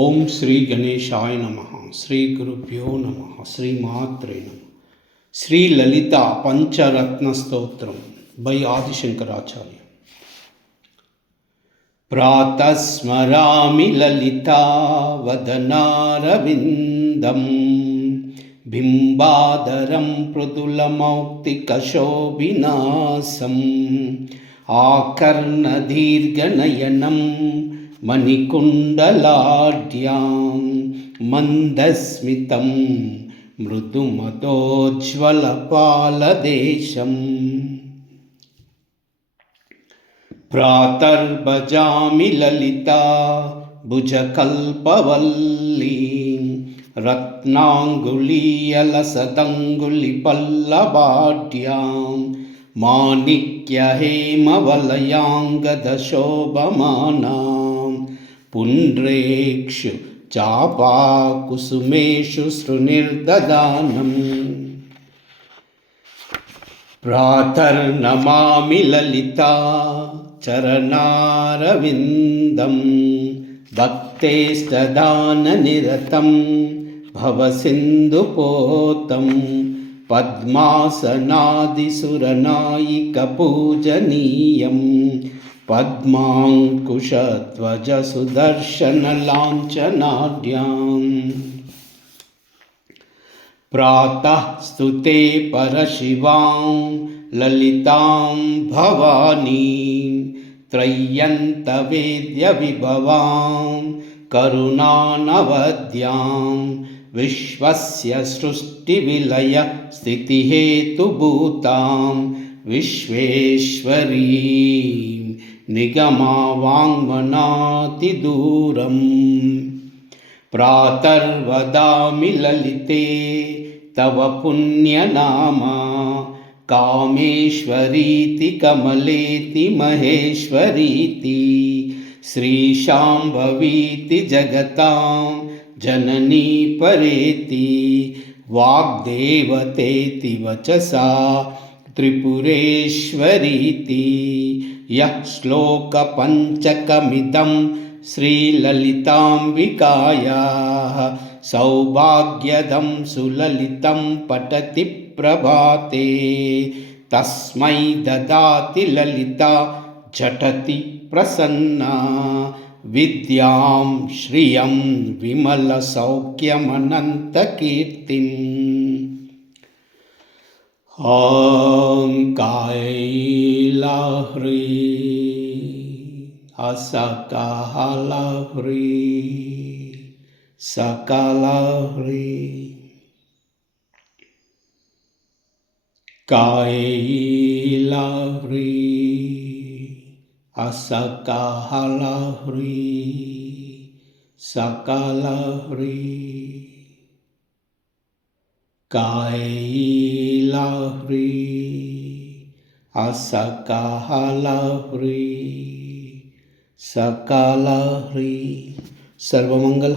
ఓం శ్రీ గణేశాయ నమః. శ్రీ గురుభ్యో నమః. శ్రీమాత్రే నమః. శ్రీ లలిత పంచరత్న స్తోత్రం బై ఆదిశంకరాచార్య. ప్రాతః స్మరామి లలితా వదనారవిందం బింబాదరం మృదులమౌక్తికశోభినాసం ఆకర్ణదీర్ఘనయనం మణికుండలాఢ్యాం మందస్మితం మృదుమదోజ్వలపాలదేశం ప్రాతర్భజామి లలితా భుజకల్పవల్లీం రత్నాంగుళీయలసదంగుళిపల్లవాఢ్యాం మాణిక్యహేమవలయాంగదశోభమానాం పుండ్రేక్షు చాపాకుసుమేషు సృనిర్దదానం ప్రాతర్నమామి లలితా చరణారవిందం భక్తేష్టదాననిరతం భవసింధుపోతం పద్మాసనాదిసురనాయికపూజనీయం పద్మాంకుశధ్వజసుదర్శనలాంఛనాఢ్యాం ప్రాతః స్తుతే పరశివాం లలితాం భవానీం త్రయ్యంతవేద్యవిభవాం కరుణానవద్యాం విశ్వస్య సృష్టివిలయ స్థితిహేతుభూతాం విశ్వేశ్వరీం నిగమావాङ्మనాతిదూరం ప్రాతర్వదామి లలితే తవ పుణ్యనామా కామేశ్వరీతి కమలేతి మహేశ్వరీతి శ్రీశాంభవీతి జగతాం జననీ పరేతి వాగ్దేవతేతి వచసా త్రిపురేశ్వరీతి యః శ్లోకపంచకమిదం శ్రీలలితాంబికాయాः సౌభాగ్యదం సులలితం పఠతి ప్రభాతే తస్మై దదాతి లలితా ఝటతి ప్రసన్నా విద్యాం శ్రియం విమలసౌఖ్యమనంతకీర్తిం. ఓం కైలాహ్రీ అసకాలహ్రీ సకలహ్రీ కైలాహ్రీ అసకాలహ్రీ సకలహ్రీ కైలాహ్రీ అసకాలహ్రీ సకలహ్రీ. సర్వమంగళ.